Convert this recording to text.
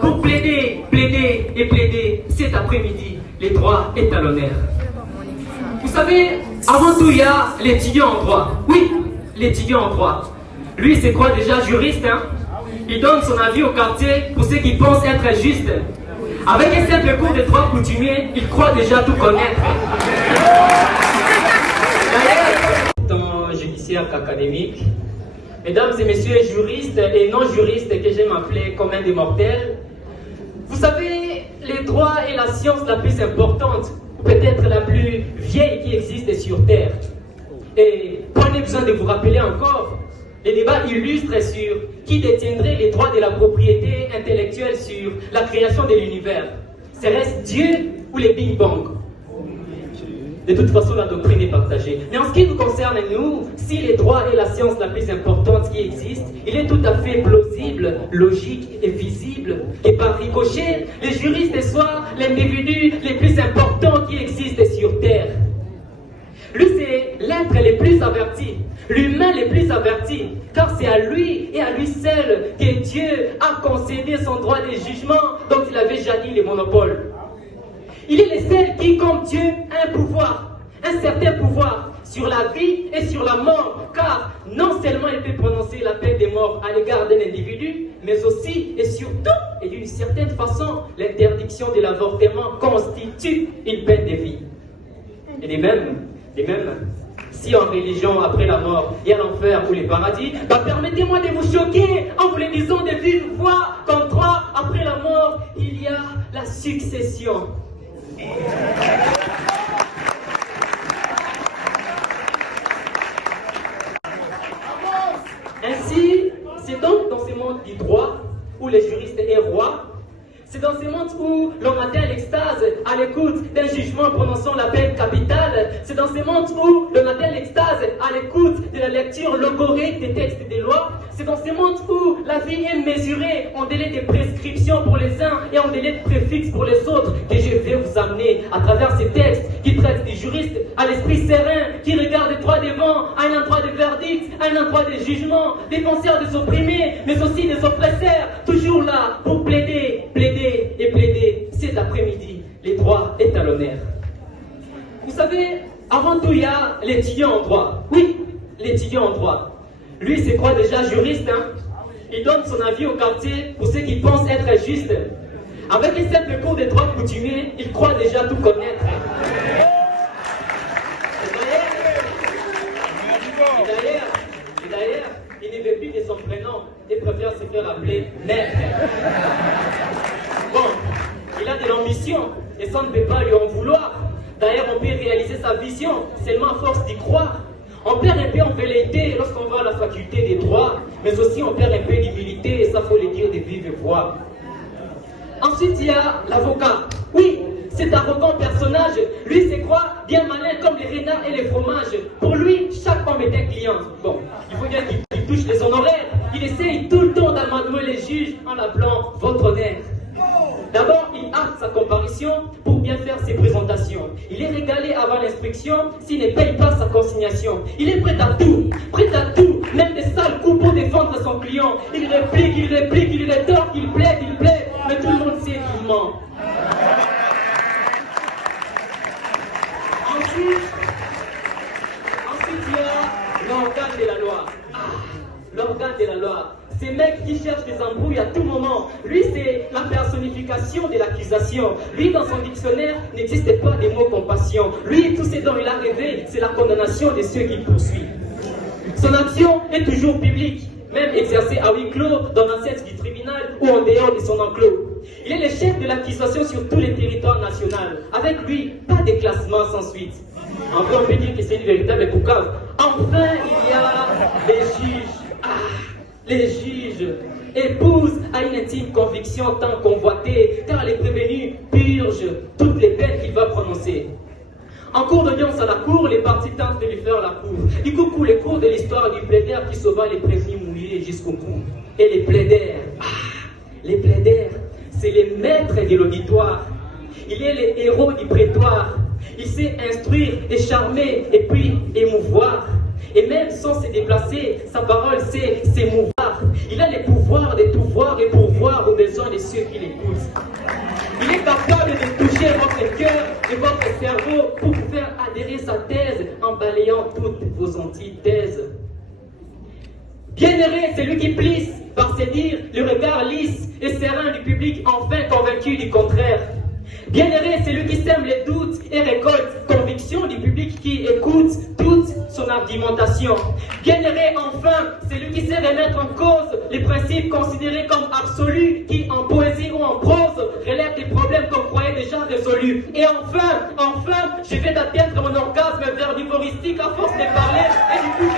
pour plaider, plaider et plaider cet après-midi. Les droits est à l'honneur. Vous savez, avant tout, il y a l'étudiant en droit. Oui, l'étudiant en droit. Lui, c'est quoi déjà? Juriste, hein? Il donne son avis au quartier pour ceux qui pensent être justes. Avec un simple cours de droit coutumier, il croit déjà tout connaître. D'ailleurs, dans judiciaire académique, mesdames et messieurs juristes et non-juristes que j'aime appeler communs des mortels, vous savez, les droits est la science la plus importante, ou peut-être la plus vieille qui existe sur Terre. Et pas besoin de vous rappeler encore, les débats illustrent sur qui détiendrait les droits de la propriété intellectuelle sur la création de l'univers. Serait-ce Dieu ou les Big Bang? De toute façon, la doctrine est partagée. Mais en ce qui nous concerne, nous, si les droits est la science la plus importante qui existe, il est tout à fait plausible, logique et visible que par ricochet, les juristes soient l'individu les plus importants qui existent sur Terre. Lui, c'est l'être le plus averti, l'humain le plus averti, car c'est à lui et à lui seul que Dieu a concédé son droit de jugement dont il avait jadis le monopole. Il est le seul qui, comme Dieu, a un pouvoir, un certain pouvoir sur la vie et sur la mort, car non seulement il peut prononcer la peine de mort à l'égard d'un individu, mais aussi et surtout, et d'une certaine façon, l'interdiction de l'avortement constitue une peine de vie. Et les mêmes, si en religion, après la mort, il y a l'enfer ou les paradis, bah permettez-moi de vous choquer en vous le disant de vive voix, qu'en droit, après la mort, il y a la succession. Ainsi, c'est donc dans ce monde du droit, où les juristes est roi, c'est dans ce monde où l'on atteint l'extase à l'écoute d'un jugement prononçant la peine capitale. C'est dans ce monde où l'on atteint l'extase à l'écoute de la lecture logorique des textes des lois. C'est dans ce monde où la vie est mesurée en délai de prescription pour les uns et en délai de préfixe pour les autres que je vais vous amener à travers ces textes qui traitent des juristes à l'esprit serein, qui regardent droit devant, à un endroit de verdict, à un endroit de jugement, des penseurs des opprimés, mais aussi des oppresseurs, toujours là pour plaider, plaider et plaider. Cet après-midi, les droits est à l'honneur. Vous savez, avant tout, il y a l'étudiant en droit. Oui, l'étudiant en droit. Lui, c'est quoi déjà? Juriste, hein? Il donne son avis au quartier pour ceux qui pensent être justes. Avec un simple cours de droit coutumier, il croit déjà tout connaître. Et d'ailleurs, il ne veut plus de son prénom et préfère se faire appeler maître. Bon, il a de l'ambition et ça ne peut pas lui en vouloir. D'ailleurs, on peut réaliser sa vision seulement à force d'y croire. On perd un peu en velléité lorsqu'on va à la faculté des droits, mais aussi on perd un peu d'humilité, et ça faut le dire de vive voix. Ensuite, il y a l'avocat. Oui, cet arrogant personnage, lui c'est quoi? Bien malin comme les renards et les fromages. Pour lui, chaque homme est un client. Bon, il faut bien qu'il touche les honoraires. Il essaye tout le temps d'amadouer les juges en l'appelant votre honneur. D'abord, il hâte sa comparution pour bien faire ses présentations. Il est régalé avant l'instruction s'il ne paye pas sa consignation. Il est prêt à tout, même des sales coups pour défendre son client. Il réplique, il rétorque, il plaide, mais tout le monde sait qu'il ment. Ensuite, il y a l'organe de la loi. L'organe de la loi. Ces mecs qui cherchent des embrouilles à tout moment. Lui, c'est la personnification de l'accusation. Lui, dans son dictionnaire, n'existe pas des mots compassion. Lui, tout ce dont il a rêvé, c'est la condamnation de ceux qu'il poursuit. Son action est toujours publique, même exercée à huis clos dans l'enceinte du tribunal ou en dehors de son enclos. Il est le chef de l'accusation sur tous les territoires nationaux. Avec lui, pas de classement sans suite. En vrai, on peut dire que c'est une véritable poucave. Enfin, il y a les juges. Les juges épousent à une intime conviction tant convoitée, car les prévenus purgent toutes les peines qu'il va prononcer. En cours d'audience à la cour, les parties tentent de lui faire la cour. Du coup, coule les cours de l'histoire du plaidaire qui sauva les prévenus mouillés jusqu'au cou. Et les plaidaires, c'est les maîtres de l'auditoire. Il est les héros du prétoire. Il sait instruire et charmer et puis émouvoir. Et même sans se déplacer, sa parole sait s'émouvoir. Il a le pouvoir de tout voir et pourvoir aux besoins de ceux qui l'écoutent. Il est capable de toucher votre cœur et votre cerveau pour faire adhérer sa thèse en balayant toutes vos antithèses. Bienheureux, c'est lui qui plisse par ses dires le regard lisse et serein du public enfin convaincu du contraire. Bienheureux, c'est lui qui sème les doutes et récolte conviction du public qui écoute toute son argumentation. Bienheureux, enfin, c'est lui qui sait remettre en cause les principes considérés comme absolus, qui en poésie ou en prose relèvent des problèmes qu'on croyait déjà résolus. Et enfin, je vais d'atteindre mon orgasme verbivoristique à force de parler et du coup